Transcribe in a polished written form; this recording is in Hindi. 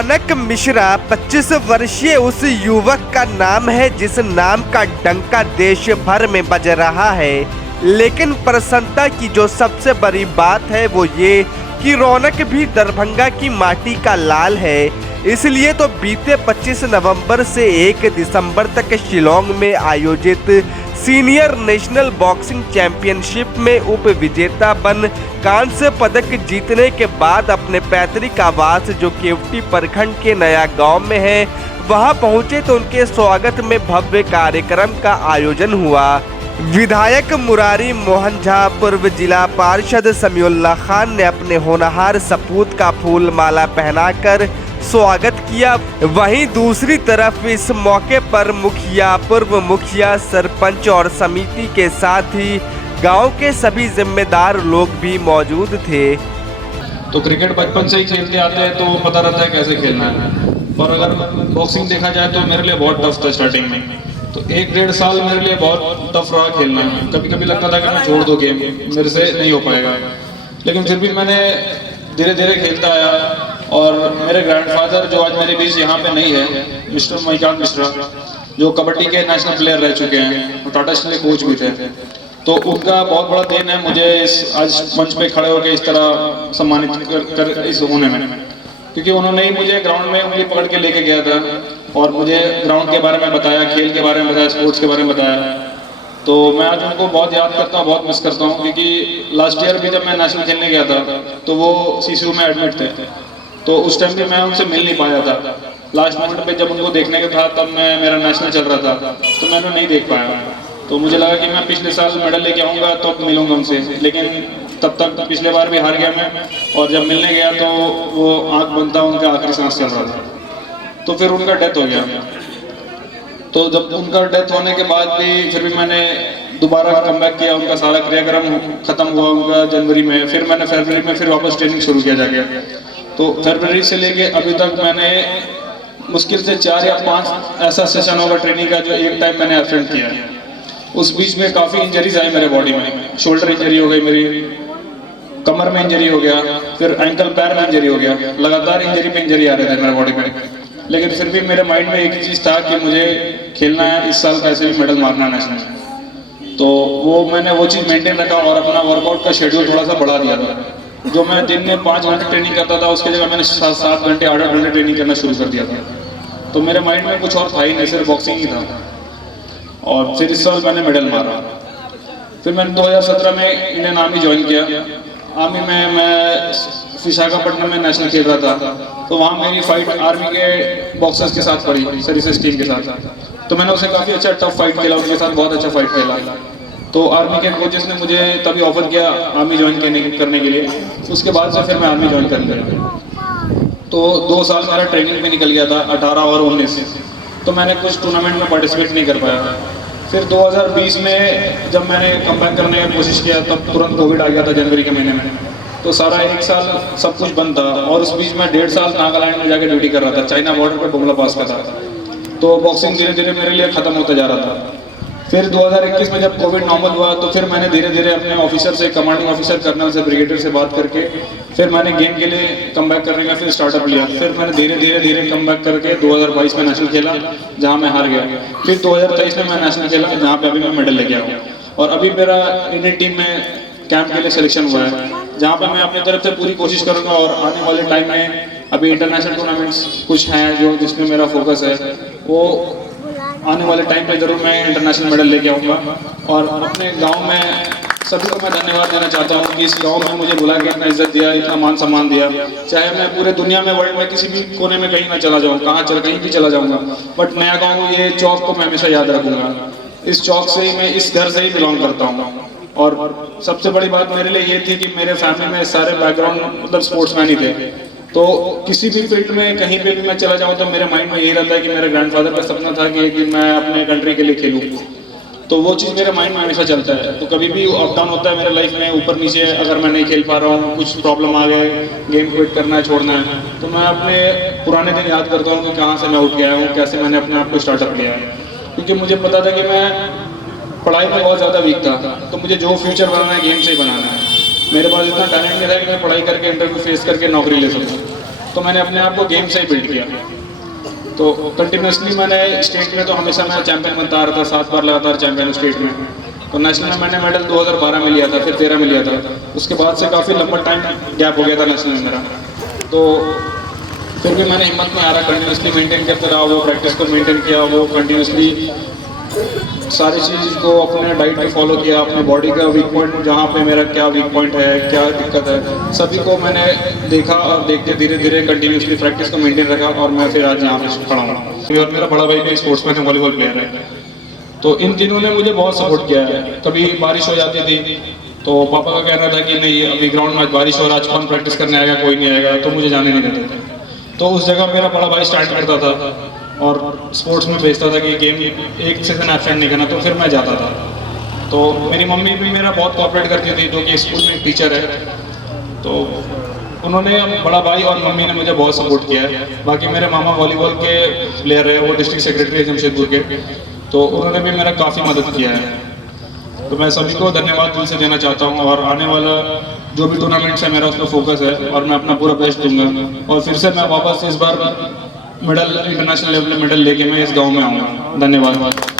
रौनक मिश्रा 25 वर्षीय उस युवक का नाम है जिस नाम का डंका देश भर में बज रहा है। लेकिन प्रसन्नता की जो सबसे बड़ी बात है वो ये कि रौनक भी दरभंगा की माटी का लाल है। इसलिए तो बीते 25 नवंबर से 1 दिसंबर तक शिलोंग में आयोजित सीनियर नेशनल बॉक्सिंग चैंपियनशिप में उप विजेता बन कांस्य पदक जीतने के बाद अपने पैतृक आवास जो केवटी प्रखंड के नया गांव में है वहां पहुंचे तो उनके स्वागत में भव्य कार्यक्रम का आयोजन हुआ। विधायक मुरारी मोहन झा, पूर्व जिला पार्षद समीउल्लाह खान ने अपने होनहार सपूत का फूल माला पहनाकर स्वागत किया। वहीं दूसरी तरफ इस मौके पर मुखिया, पूर्व मुखिया, सरपंच और समिति के साथ ही गांव के सभी जिम्मेदार लोग भी मौजूद थे। तो क्रिकेट बचपन से ही खेलते आते हैं तो पता रहता है कैसे खेलना है। और अगर बॉक्सिंग देखा जाए तो मेरे लिए बहुत टफ था स्टार्टिंग में। तो 1-1.5 साल मेरे लिए बहुत टफ रहा खेलना। कभी कभी लगता था कि मैं छोड़ दो गेम, मेरे से नहीं हो पाएगा। लेकिन फिर भी मैंने धीरे धीरे खेलता आया। और मेरे ग्रैंडफादर जो आज मेरे बीच यहाँ पे नहीं है, मिस्टर मणिकांत मिश्रा, जो कबड्डी के नेशनल प्लेयर रह चुके हैं और टाटा स्टील के कोच भी थे, तो उनका बहुत बड़ा देन है मुझे इस आज मंच पे खड़े होकर इस तरह सम्मानित कर इस होने में। क्योंकि उन्होंने ही मुझे ग्राउंड में उंगली पकड़ के लेके गया था और मुझे ग्राउंड के बारे में बताया, खेल के बारे में बताया, स्पोर्ट्स के बारे में बताया। तो मैं आज उनको बहुत याद करता हूँ, बहुत मिस करता हूँ। क्योंकि लास्ट ईयर भी जब मैं नेशनल खेलने गया था तो वो सीसीयू में एडमिट थे, तो उस टाइम भी मैं उनसे मिल नहीं पाया था। लास्ट मोमेंट पे जब उनको देखने का था तब मेरा नेशनल चल रहा था तो मैं उन्हें नहीं देख पाया। तो मुझे लगा कि मैं पिछले साल मेडल लेके आऊँगा तो मिलूंगा उनसे, लेकिन तब तक पिछले बार भी हार गया मैं। और जब मिलने गया तो वो आँख बनता उनका आखिरी सांस चल रहा था, तो फिर उनका डेथ हो गया। तो जब उनका डेथ होने के बाद भी फिर भी मैंने दोबारा कमबैक किया। उनका सारा क्रियाक्रम खत्म हुआ उनका जनवरी में, फिर मैंने फरवरी में फिर वापस ट्रेनिंग शुरू किया जाके। तो फरवरी से लेके अभी तक मैंने मुश्किल से 4 या 5 ऐसा सेशन होगा ट्रेनिंग का जो एक टाइम मैंने अटेंड किया है। उस बीच में काफ़ी इंजरीज आई मेरे बॉडी में। शोल्डर इंजरी हो गई मेरी, कमर में इंजरी हो गया, फिर एंकल पैर में इंजरी हो गया। लगातार इंजरी पे इंजरी आ रहे थे मेरे बॉडी में। लेकिन फिर भी मेरे माइंड में एक ही चीज़ था कि मुझे खेलना है, इस साल कैसे भी मेडल मारना है नेशनल। तो वो मैंने वो चीज़ मेंटेन रखा और अपना वर्कआउट का शेड्यूल थोड़ा सा बढ़ा दिया था। जो मैं दिन में 5 घंटे ट्रेनिंग करता था उसके जगह मैंने 7 घंटे 8 घंटे ट्रेनिंग करना शुरू कर दिया था। तो मेरे माइंड में कुछ और था ही नहीं, सिर्फ बॉक्सिंग ही था। और फिर इस साल मैंने मेडल मारा। फिर मैंने 2017 में इंडियन आर्मी ज्वाइन किया। आर्मी में मैं विशाखापट्टनम में नेशनल खेल रहा था, तो वहाँ मेरी फाइट आर्मी के बॉक्सर्स के साथ पड़ी, सर्विसेज टीम के साथ। तो मैंने उसे काफ़ी अच्छा टफ फाइट खेला, उनके साथ बहुत अच्छा फाइट खेला। तो आर्मी के कोचेस ने मुझे तभी ऑफर किया आर्मी ज्वाइन करने के लिए। उसके बाद से फिर मैं आर्मी ज्वाइन कर लिया। तो 2 साल मेरा ट्रेनिंग में निकल गया था, 18 और 19। तो मैंने कुछ टूर्नामेंट में पार्टिसिपेट नहीं कर पाया। फिर 2020 में जब मैंने कमबैक करने की कोशिश किया तब तुरंत कोविड आ गया था जनवरी के महीने में। तो सारा 1 साल सब कुछ बंद था। और उस बीच में 1.5 साल नागालैंड में जाकर ड्यूटी कर रहा था, चाइना बॉर्डर पर बुमला पास का था। तो बॉक्सिंग धीरे धीरे मेरे लिए ख़त्म होता जा रहा था। फिर 2021 में जब कोविड नॉर्मल हुआ तो फिर मैंने धीरे धीरे अपने ऑफिसर से, कमांडिंग ऑफिसर कर्नल से, ब्रिगेडियर से बात करके फिर मैंने गेम के लिए कमबैक करने का फिर स्टार्टअप लिया। फिर मैंने धीरे धीरे कमबैक करके 2022 में नेशनल खेला जहां मैं हार गया। फिर 2023 में मैं नेशनल खेला जहां पे अभी मैं मेडल लेके आया हूँ। और अभी मेरा इंडियन टीम में कैंप के लिए सिलेक्शन हुआ है, जहाँ पे मैं अपनी तरफ से पूरी कोशिश करूँगा। और आने वाले टाइम में अभी इंटरनेशनल टूर्नामेंट्स कुछ हैं जो जिसमें मेरा फोकस है, वो आने वाले टाइम पे जरूर मैं इंटरनेशनल मेडल लेके आऊँगा। और अपने गांव में सभी को मैं धन्यवाद देना चाहता हूँ कि इस गांव में मुझे बुला के इतना इज्जत दिया, इतना मान सम्मान दिया। चाहे मैं पूरे दुनिया में, वर्ल्ड में किसी भी कोने में कहीं ना चला जाऊँ, कहीं भी चला जाऊँगा, बट नया गाँव ये चौक को मैं हमेशा याद रखूँगा। इस चौक से ही, मैं इस घर से ही बिलोंग करता हूँ। और सबसे बड़ी बात मेरे लिए ये थी कि मेरे फैमिली में सारे बैकग्राउंड मतलब स्पोर्ट्समैन ही थे। तो किसी भी फील्ड में कहीं पे भी मैं चला जाऊँ तो मेरे माइंड में यही रहता है कि मेरे ग्रैंडफादर का सपना था कि एक दिन मैं अपने कंट्री के लिए खेलूँ। तो वो चीज़ मेरे माइंड में हमेशा चलता है। तो कभी भी अप डाउन होता है मेरे लाइफ में, ऊपर नीचे, अगर मैं नहीं खेल पा रहा हूँ, कुछ प्रॉब्लम आ गए, गेम क्विट करना है, छोड़ना है, तो मैं अपने पुराने दिन याद करता हूँ कि कहाँ से मैं उठ गया हूँ, कैसे मैंने अपने आप को स्टार्टअप किया है। क्योंकि मुझे पता था कि मैं पढ़ाई में बहुत ज़्यादा वीक था, तो मुझे जो फ्यूचर बनाना है गेम से ही बनाना है। मेरे पास इतना टैलेंट नहीं था कि मैं पढ़ाई करके इंटरव्यू फेस करके नौकरी ले सकूँ। तो मैंने अपने आप को गेम से ही बिल्ड किया। तो कंटिन्यूसली मैंने स्टेट में तो हमेशा मैं चैंपियन बनता आ रहा था, 7 बार लगातार चैंपियन स्टेट में। तो नेशनल में मैंने मेडल 2012 में लिया था, फिर 13 में लिया था। उसके बाद से काफ़ी लंबा टाइम गैप हो गया था नेशनल में मेरा। तो फिर भी मैंने हिम्मत नहीं आ रहा, कंटिन्यूसली मेंटेन करते रहा, वो प्रैक्टिस को मेंटेन किया, वो कंटिन्यूसली सारी चीज़ को अपने डाइट पे फॉलो किया, अपने बॉडी का वीक पॉइंट, जहाँ पे मेरा क्या वीक पॉइंट है, क्या दिक्कत है, सभी को मैंने देखा और देख के धीरे धीरे कंटिन्यूसली प्रैक्टिस को मेंटेन रखा और मैं फिर आज यहाँ पे खड़ा हूँ। और मेरा बड़ा भाई भी स्पोर्ट्समैन है, वॉलीबॉल प्लेयर है। तो इन तीनों ने मुझे बहुत सपोर्ट किया है। कभी बारिश हो जाती थी तो पापा का कहना था कि नहीं अभी ग्राउंड में आज बारिश हो रहा है, आज कौन प्रैक्टिस करने आएगा, कोई नहीं आएगा, तो मुझे जाने नहीं देते थे। तो उस जगह मेरा बड़ा भाई स्टार्ट करता था और स्पोर्ट्स में भेजता था कि गेम एक सेशन एब्सेंट नहीं करना, तो फिर मैं जाता था। तो मेरी मम्मी भी मेरा बहुत कोऑपरेट करती थी, जो कि स्कूल में टीचर है। तो उन्होंने, बड़ा भाई और मम्मी ने मुझे बहुत सपोर्ट किया है। बाकी मेरे मामा वॉलीबॉल के प्लेयर है, वो डिस्ट्रिक्ट सेक्रेटरी है जमशेदपुर के, तो उन्होंने भी मेरा काफ़ी मदद किया है। तो मैं सभी को धन्यवाद दिल से देना चाहता हूँ और आने वाला जो भी टूर्नामेंट्स है मेरा उस पर फोकस है और मैं अपना पूरा बेस्ट दूंगा और फिर से मैं वापस इस बार मेडल, इंटरनेशनल लेवल में मेडल लेके मैं इस गांव में आऊँगा। धन्यवाद।